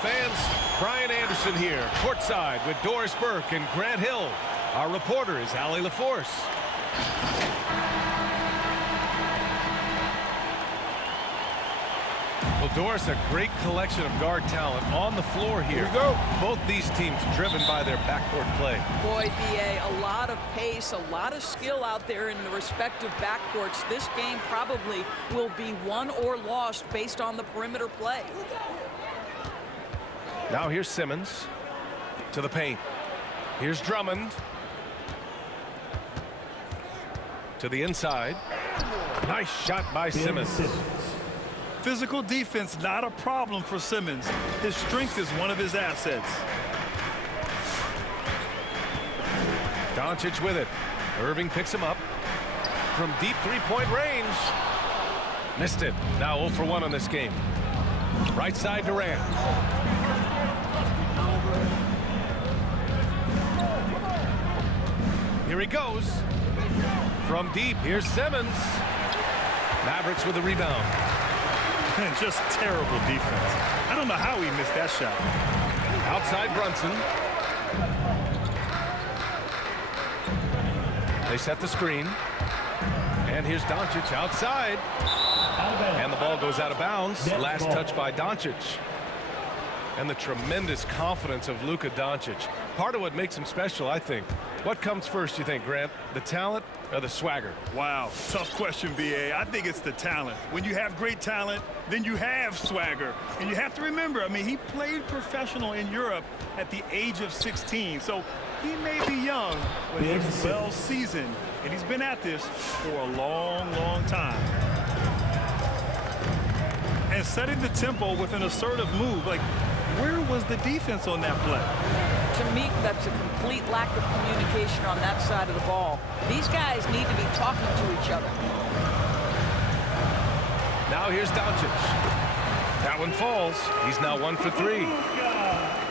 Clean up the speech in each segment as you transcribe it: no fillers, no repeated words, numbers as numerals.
fans. Brian Anderson here, courtside with Doris Burke and Grant Hill. Our reporter is Allie LaForce. Well, Doris, a great collection of guard talent on the floor here. Here we go. Both these teams driven by their backcourt play. Boy, BA, a lot of pace, a lot of skill out there in the respective backcourts. This game probably will be won or lost based on the perimeter play. Now here's Simmons to the paint. Here's Drummond to the inside. Nice shot by Simmons. Physical defense, not a problem for Simmons. His strength is one of his assets. Doncic with it. Irving picks him up from deep three-point range. Missed it. Now 0 for 1 on this game. Right side Durant. Here he goes. From deep, here's Simmons. Mavericks with the rebound. Just terrible defense. I don't know how he missed that shot. Outside Brunson. They set the screen. And here's Doncic outside. And the ball goes out of bounds. Last touch by Doncic. And the tremendous confidence of Luka Doncic. Part of what makes him special, I think. What comes first, you think, Grant? The talent or the swagger? Wow, tough question, BA. I think it's the talent. When you have great talent, then you have swagger. And you have to remember, I mean, he played professional in Europe at the age of 16. So he may be young, but he's well seasoned. And he's been at this for a long, long time. And setting the tempo with an assertive move. Like, where was the defense on that play? To me, that's a complete lack of communication on that side of the ball. These guys need to be talking to each other. Now here's Doncic. That one falls. He's now 1 for 3.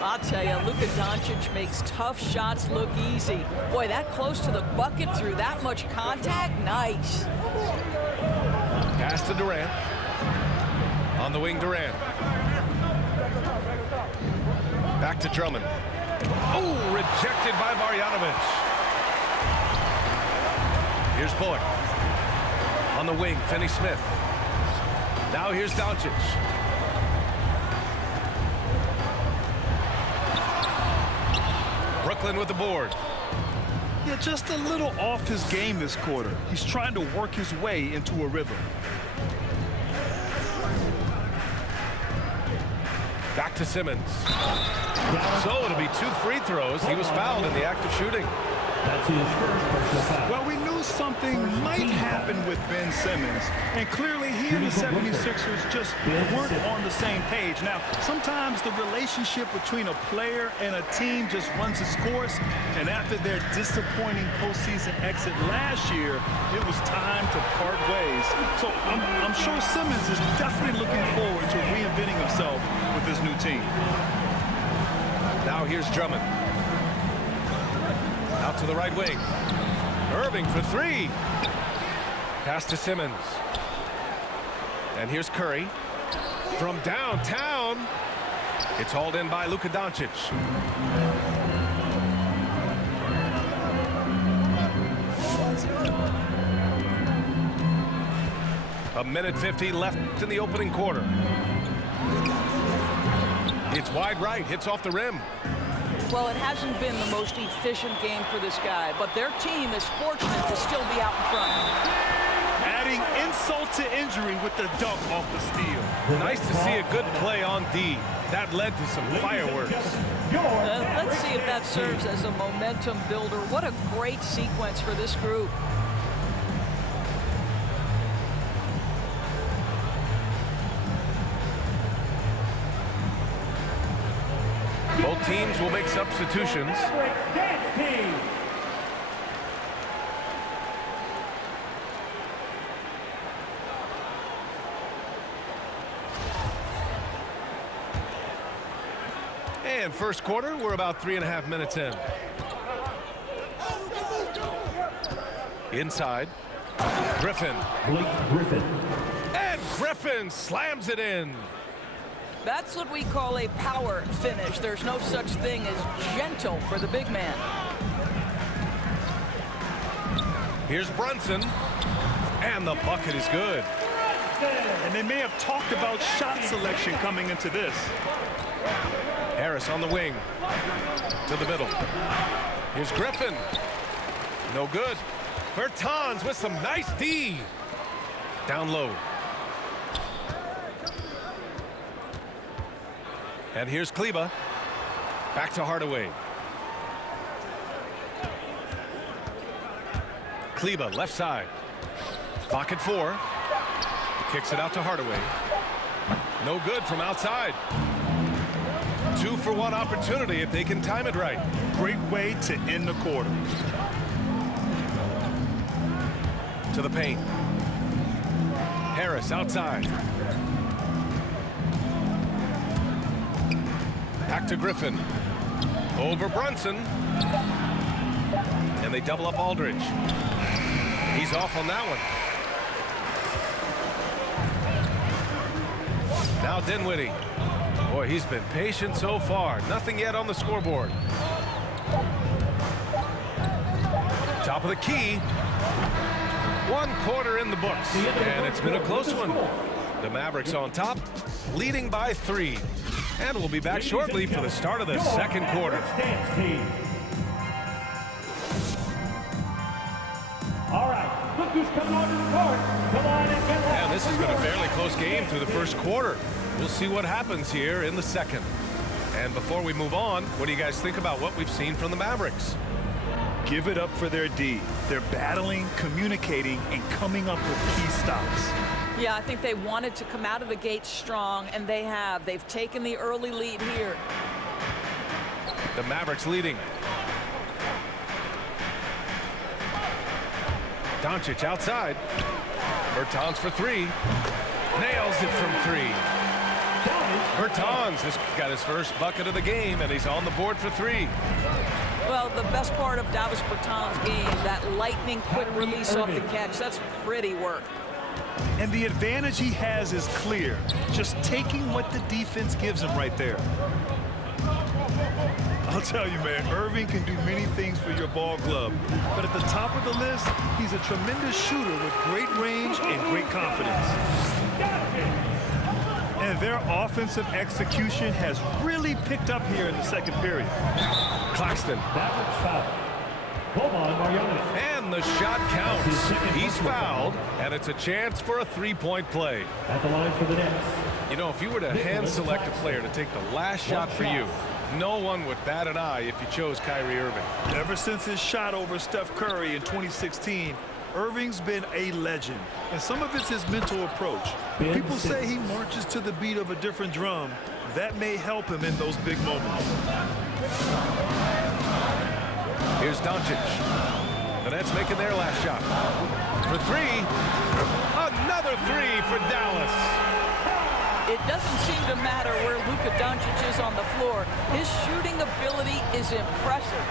I'll tell you, Luka Doncic makes tough shots look easy. Boy, that close to the bucket through that much contact, nice. Pass to Durant. On the wing, Durant. Back to Drummond. Oh, rejected by Marjanovic. Here's Bullock. On the wing, Finney-Smith. Now here's Doncic. Brooklyn with the board. Yeah, just a little off his game this quarter. He's trying to work his way into a rhythm. Back to Simmons. So it'll be 2 free throws. He was fouled in the act of shooting. That's his first personal foul. Well, we knew something might happen with Ben Simmons. And clearly he and the 76ers just weren't on the same page. Now, sometimes the relationship between a player and a team just runs its course. And after their disappointing postseason exit last year, it was time to part ways. So I'm sure Simmons is definitely looking forward to reinventing himself with his new team. Now here's Drummond. Out to the right wing. Irving for 3. Pass to Simmons. And here's Curry. From downtown. It's hauled in by Luka Doncic. A minute 50 left in the opening quarter. It's wide right, hits off the rim. Well, it hasn't been the most efficient game for this guy, but their team is fortunate to still be out in front. Adding insult to injury with the dunk off the steal. Nice to see a good play on D. That led to some fireworks. Let's see if that serves as a momentum builder. What a great sequence for this group. Both teams will make substitutions. And first quarter, we're about 3.5 minutes in. Inside, Griffin. Blake Griffin. And Griffin slams it in. That's what we call a power finish. There's no such thing as gentle for the big man. Here's Brunson, and the bucket is good. And they may have talked about shot selection coming into this. Harris on the wing, to the middle. Here's Griffin. No good. Bertans with some nice D. Down low. And here's Kleber. Back to Hardaway. Kleber, left side. Pocket 4. Kicks it out to Hardaway. No good from outside. 2-for-1 opportunity if they can time it right. Great way to end the quarter. To the paint. Harris outside. Back to Griffin. Over Brunson. And they double up Aldridge. He's off on that one. Now Dinwiddie. Boy, he's been patient so far. Nothing yet on the scoreboard. Top of the key. 1 quarter in the books. And it's been a close one. The Mavericks on top, leading by 3. And we'll be back shortly for the start of the second quarter. All right, look who's coming onto the court. Come on and get ready. And this has been a fairly close game through the first quarter. We'll see what happens here in the second. And before we move on, what do you guys think about what we've seen from the Mavericks? Give it up for their D. They're battling, communicating, and coming up with key stops. Yeah, I think they wanted to come out of the gate strong, and they have. They've taken the early lead here. The Mavericks leading. Doncic outside. Bertans for 3. Nails it from 3. Bertans has got his first bucket of the game, and he's on the board for 3. Well, the best part of Davis Bertans' game, that lightning quick release off the catch, that's pretty work. And the advantage he has is clear. Just taking what the defense gives him right there. I'll tell you, man, Irving can do many things for your ball club. But at the top of the list, he's a tremendous shooter with great range and great confidence. And their offensive execution has really picked up here in the second period. Claxton. Mavericks foul. Boban Marjanovic. And the shot counts. He's fouled, and it's a chance for a 3-point play. At the line for the Nets. You know, if you were to hand select a player to take the last shot for you, no one would bat an eye if you chose Kyrie Irving. Ever since his shot over Steph Curry in 2016, Irving's been a legend, and some of it's his mental approach. People say he marches to the beat of a different drum. That may help him in those big moments. Here's Doncic. The Nets making their last shot. For 3. Another 3 for Dallas. It doesn't seem to matter where Luka Doncic is on the floor. His shooting ability is impressive.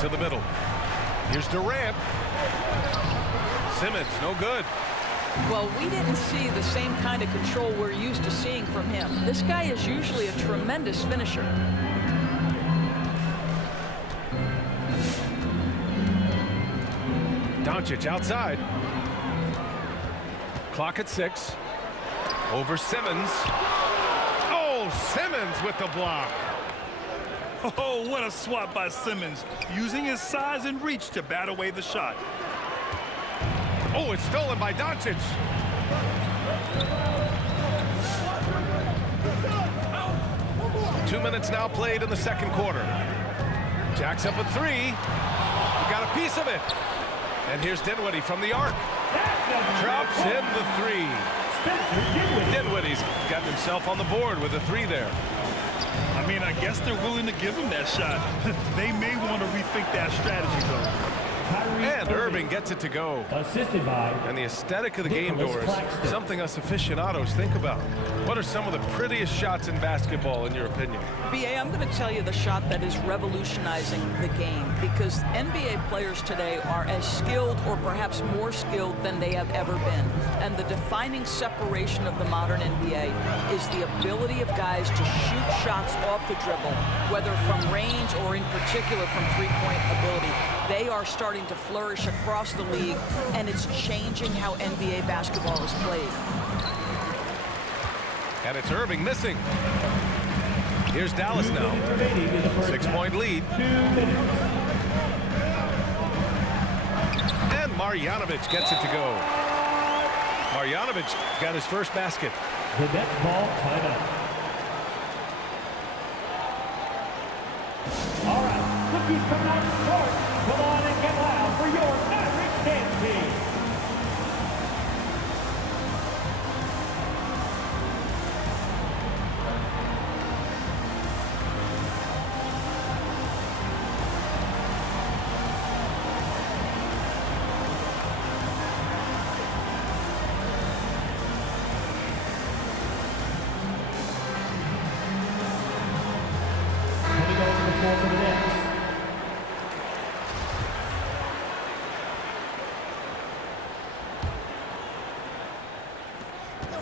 To the middle. Here's Durant. Simmons, no good. Well, we didn't see the same kind of control we're used to seeing from him. This guy is usually a tremendous finisher. Doncic outside. Clock at 6. Over Simmons. Oh, Simmons with the block. Oh, what a swat by Simmons, using his size and reach to bat away the shot. Oh, it's stolen by Doncic. Two minutes now played in the second quarter. Jacks up a 3. Got a piece of it. And here's Dinwiddie from the arc. Drops in the 3. Dinwiddie's got himself on the board with a 3 there. I mean, I guess they're willing to give him that shot. They may want to rethink that strategy, though. And Irving gets it to go. Assisted by. And the aesthetic of the game, Nicholas Doris, Claxton. something us aficionados think about. What are some of the prettiest shots in basketball, in your opinion? BA, I'm going to tell you the shot that is revolutionizing the game, because NBA players today are as skilled or perhaps more skilled than they have ever been. And the defining separation of the modern NBA is the ability of guys to shoot shots off the dribble, whether from range or in particular from three-point ability. They are starting to flourish across the league, and it's changing how NBA basketball is played. And it's Irving missing. Here's Dallas now. 6-point lead. 2 minutes. And Marjanovic gets it to go. Marjanovic got his first basket. The Nets ball timeout. All right, look who's coming out to the court. Come on and get loud for your Mavericks dance team. Coming over the floor for the Nets.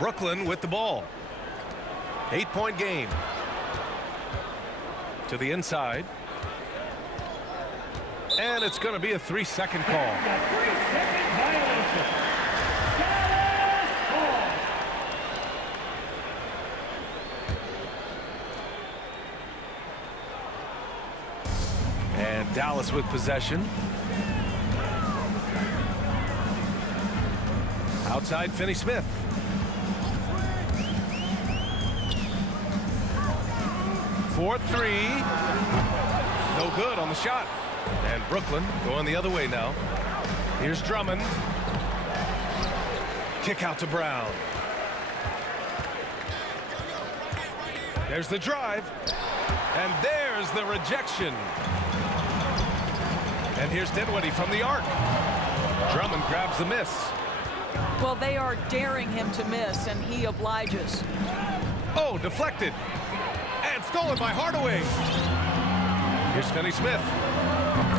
Brooklyn with the ball. 8-point game. To the inside. And it's going to be a 3-second call. A 3-second violation. Dallas ball. And Dallas with possession. Outside Finney-Smith. For three. No good on the shot. And Brooklyn going the other way now. Here's Drummond. Kick out to Brown. There's the drive. And there's the rejection. And here's Dinwiddie from the arc. Drummond grabs the miss. Well, they are daring him to miss, and he obliges. Oh, deflected. And stolen by Hardaway. Here's Finney-Smith.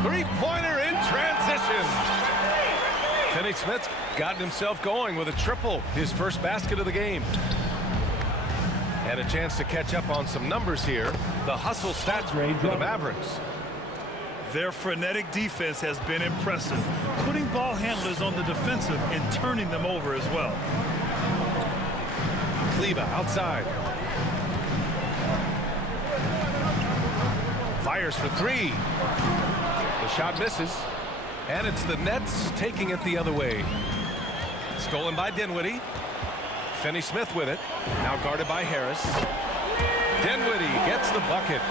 Three-pointer in transition. Finney-Smith's gotten himself going with a triple, his first basket of the game. And a chance to catch up on some numbers here. The hustle stats for the Mavericks. Their frenetic defense has been impressive, putting ball handlers on the defensive and turning them over as well. Kleber outside. Fires for three. The shot misses. And it's the Nets taking it the other way. Stolen by Dinwiddie. Finney-Smith with it. Now guarded by Harris. Dinwiddie gets the bucket.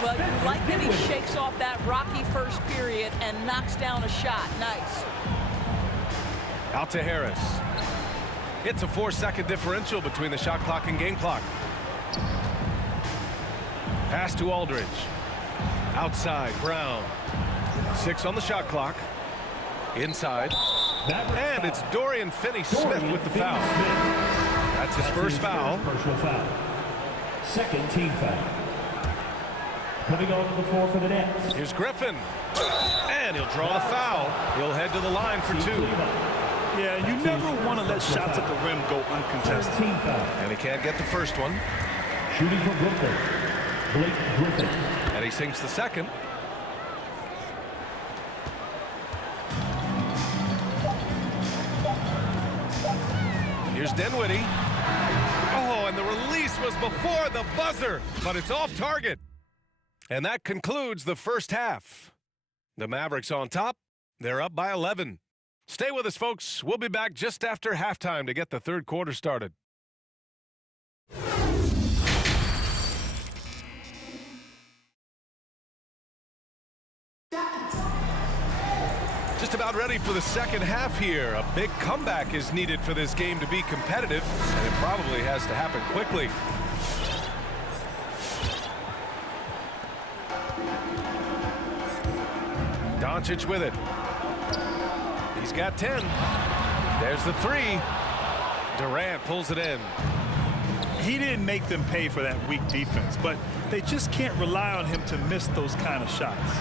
Well, you like that he shakes off that rocky first period and knocks down a shot. Nice. Out to Harris. It's a 4-second differential between the shot clock and game clock. Pass to Aldridge. Outside, Brown. 6 on the shot clock. Inside. And it's Dorian Finney-Smith with the foul. That's his first foul. Personal foul. Second team foul. Coming on the floor for the Nets. Here's Griffin. And he'll draw the foul. He'll head to the line for 2. Yeah, you never want to let shots at the rim go uncontested. Team foul. And he can't get the first one. Shooting for Brooklyn, Blake Griffin. And he sinks the second. Here's Dinwiddie. Oh, and the release was before the buzzer, but it's off target. And that concludes the first half. The Mavericks on top. They're up by 11. Stay with us, folks. We'll be back just after halftime to get the third quarter started. Just about ready for the second half here. A big comeback is needed for this game to be competitive, and it probably has to happen quickly. Doncic with it. He's got 10. There's the three. Durant pulls it in. He didn't make them pay for that weak defense, but they just can't rely on him to miss those kind of shots.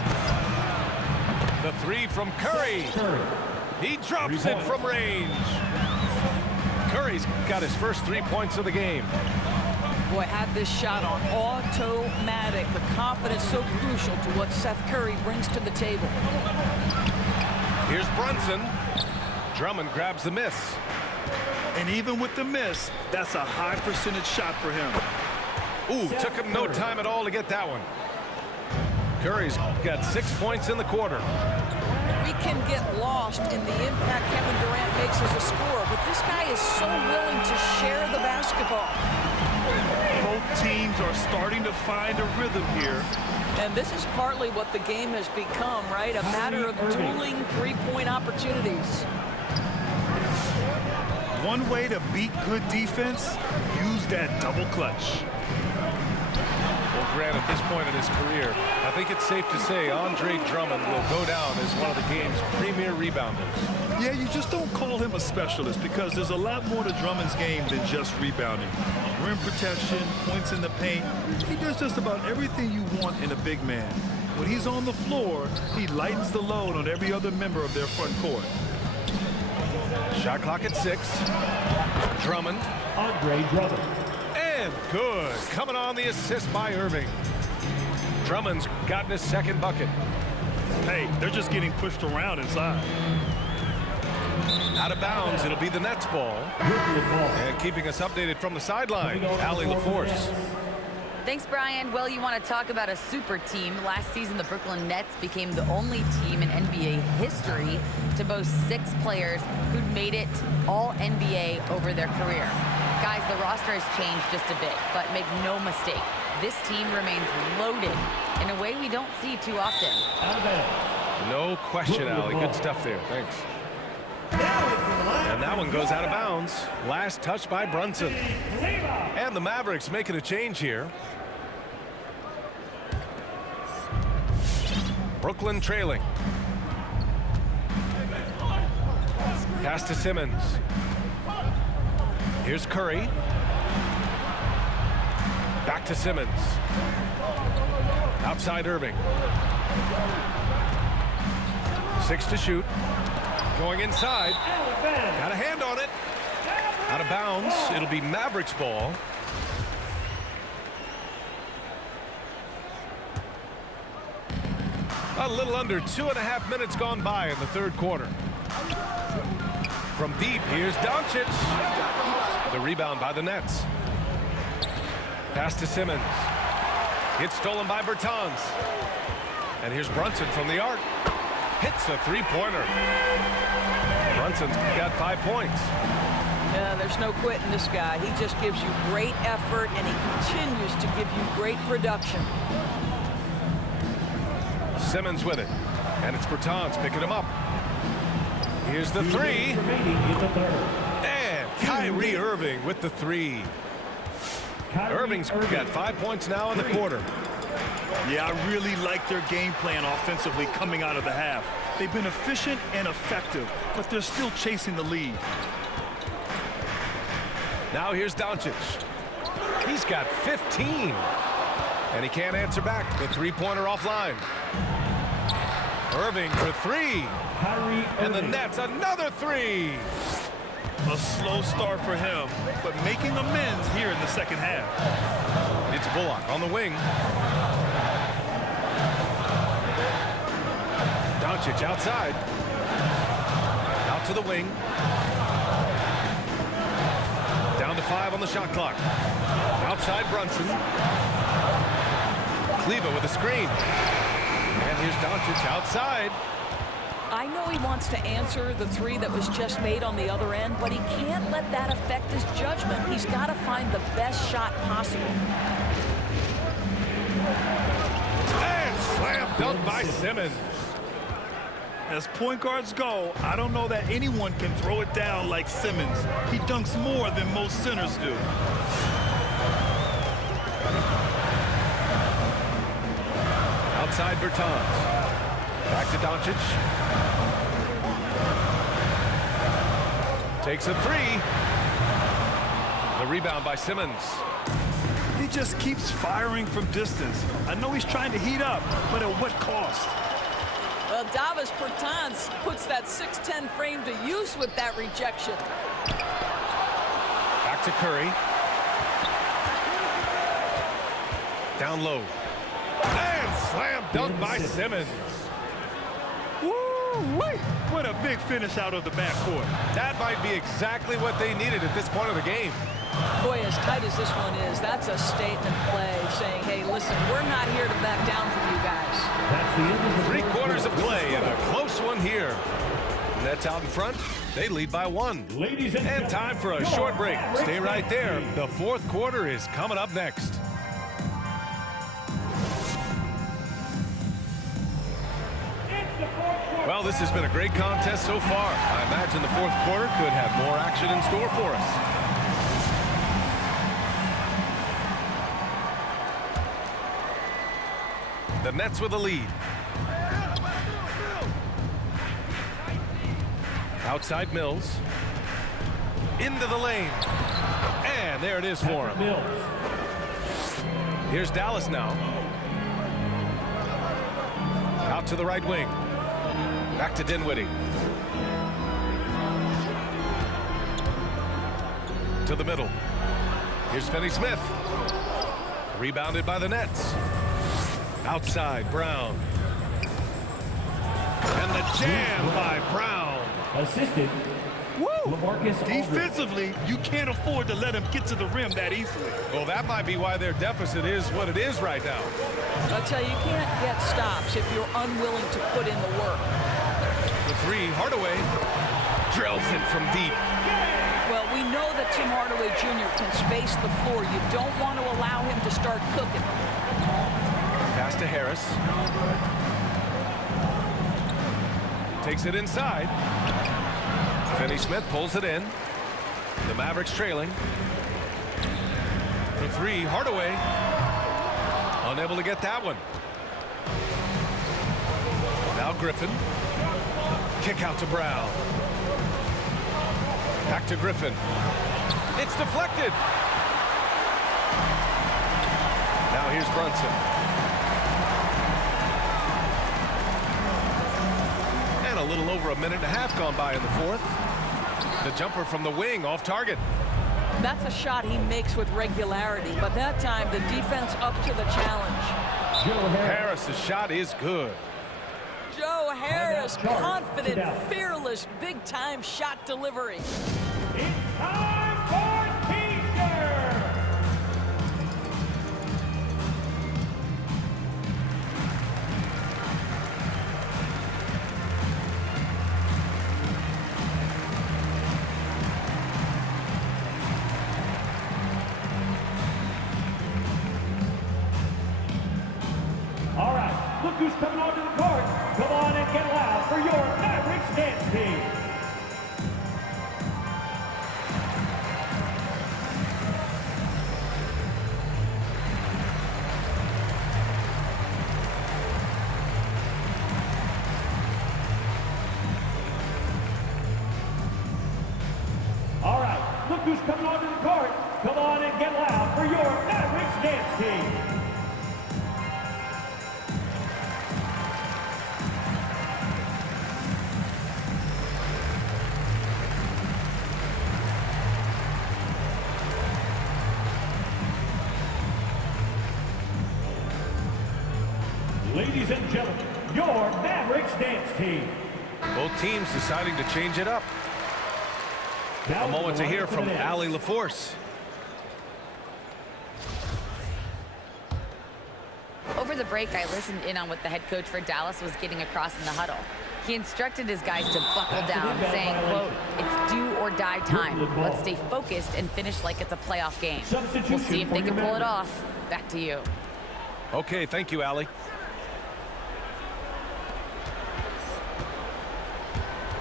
The three from Curry. He drops it from range. Curry's got his first 3 points of the game. Boy, had this shot on automatic. The confidence so crucial to what Seth Curry brings to the table. Here's Brunson. Drummond grabs the miss. And even with the miss, that's a high percentage shot for him. Ooh, took him no time at all to get that one. Curry's got 6 points in the quarter. We can get lost in the impact Kevin Durant makes as a scorer, but this guy is so willing to share the basketball. Both teams are starting to find a rhythm here. And this is partly what the game has become, right? A matter of dueling three-point opportunities. One way to beat good defense, use that double clutch. Well, Grant, at this point in his career, I think it's safe to say Andre Drummond will go down as one of the game's premier rebounders. Yeah, you just don't call him a specialist because there's a lot more to Drummond's game than just rebounding. Rim protection, points in the paint. He does just about everything you want in a big man. When he's on the floor, he lightens the load on every other member of their front court. Shot clock at 6. Drummond. Andre Drummond. And good. Coming on the assist by Irving. Drummond's gotten his second bucket. Hey, they're just getting pushed around inside. Out of bounds, it'll be the Nets ball. And keeping us updated from the sideline, Allie LaForce. Thanks, Brian. Well, you want to talk about a super team. Last season, the Brooklyn Nets became the only team in NBA history to boast 6 players who'd made it all NBA over their career. Guys, the roster has changed just a bit, but make no mistake, this team remains loaded in a way we don't see too often. No question, Allie. Good stuff there. Thanks. And that one goes out of bounds. Last touch by Brunson. And the Mavericks making a change here. Brooklyn trailing. Pass to Simmons. Here's Curry. Back to Simmons. Outside Irving. 6 to shoot. Going inside. Got a hand on it. Out of bounds. It'll be Mavericks ball. A little under 2.5 minutes gone by in the third quarter. From deep, here's Doncic. The rebound by the Nets. Pass to Simmons. It's stolen by Bertans. And here's Brunson from the arc. Hits the three-pointer. Brunson's got 5 points. Yeah, there's no quitting this guy. He just gives you great effort, and he continues to give you great production. Simmons with it. And it's Bertans picking him up. Here's the three. And Kyrie Irving with the three. Irving's got 5 points now in the quarter. Yeah, I really like their game plan offensively coming out of the half. They've been efficient and effective, but they're still chasing the lead. Now here's Doncic. He's got 15. And he can't answer back. The three-pointer offline. Irving for three. And the Nets, another three. A slow start for him, but making amends here in the second half. It's Bullock on the wing. Doncic outside. Out to the wing. Down to 5 on the shot clock. Outside Brunson. Kleber with a screen. And here's Doncic outside. I know he wants to answer the three that was just made on the other end, but he can't let that affect his judgment. He's got to find the best shot possible. And slam dunk by Simmons. As point guards go, I don't know that anyone can throw it down like Simmons. He dunks more than most centers do. Outside Bertans. Back to Doncic. Takes a three. The rebound by Simmons. He just keeps firing from distance. I know he's trying to heat up, but at what cost? Well, Davis Bertans puts that 6'10" frame to use with that rejection. Back to Curry. Down low. And slam dunk by Simmons. Woo-wee! What a big finish out of the backcourt. That might be exactly what they needed at this point of the game. Boy, as tight as this one is, that's a statement play saying, hey, listen, we're not here to back down from you guys. That's the end of the 3/4 of play and a close one here. Nets out in front. They lead by 1. Ladies and time for a short break. Stay right there. The 4th quarter is coming up next. Well, this has been a great contest so far. I imagine the 4th quarter could have more action in store for us. The Nets with a lead. Outside Mills. Into the lane. And there it is for him. Mills. Here's Dallas now. Out to the right wing. Back to Dinwiddie. To the middle. Here's Finney-Smith. Rebounded by the Nets. Outside, Brown. And the jam by Brown. Assisted. Woo! LaMarcus Aldridge. Defensively, you can't afford to let him get to the rim that easily. Well, that might be why their deficit is what it is right now. I'll tell you, you can't get stops if you're unwilling to put in the work. The three, Hardaway drills it from deep. Well, we know that Tim Hardaway Jr. can space the floor. You don't want to allow him to start cooking. Pass to Harris. Takes it inside. Finney-Smith pulls it in. The Mavericks trailing. The three, Hardaway. Unable to get that one. Now Griffin. Kick out to Brown. Back to Griffin. It's deflected. Now here's Brunson. And a little over a minute and a half gone by in the 4th. The jumper from the wing off target. That's a shot he makes with regularity, but that time the defense up to the challenge. Harris's shot is good. Joe Harris, confident, fearless, big-time shot delivery. It's time for teaser. All right, look who's coming onto the court. Come on and get loud for your Mavericks dance team. All right, look who's coming onto the court. Come on and get loud for your Mavericks dance team. Ladies and gentlemen, your Mavericks dance team. Both teams deciding to change it up. A moment to hear from Allie LaForce. Over the break, I listened in on what the head coach for Dallas was getting across in the huddle. He instructed his guys to buckle down, saying, quote, "It's do or die time. Let's stay focused and finish like it's a playoff game. We'll see if they can pull it off." Back to you. Okay, thank you, Allie.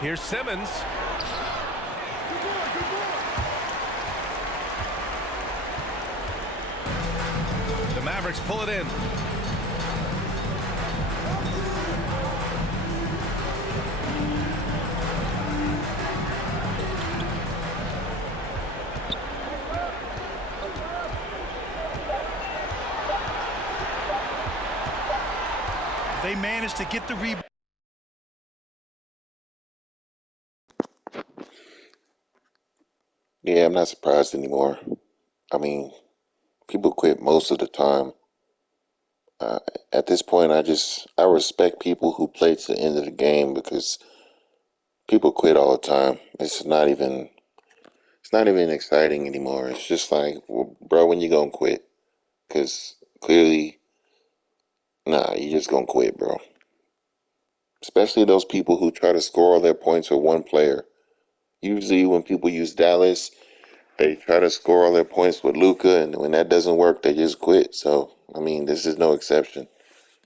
Here's Simmons. The Mavericks pull it in. They managed to get the rebound. Yeah, I'm not surprised anymore. I mean, people quit most of the time. Uh, at this point, I respect people who play to the end of the game because people quit all the time. It's not even exciting anymore. It's just like, well, bro, when you gonna quit? Because clearly, nah, you just gonna quit, bro. Especially those people who try to score all their points with one player. Usually, when people use Dallas, they try to score all their points with Luka, and when that doesn't work, they just quit. So, I mean, this is no exception.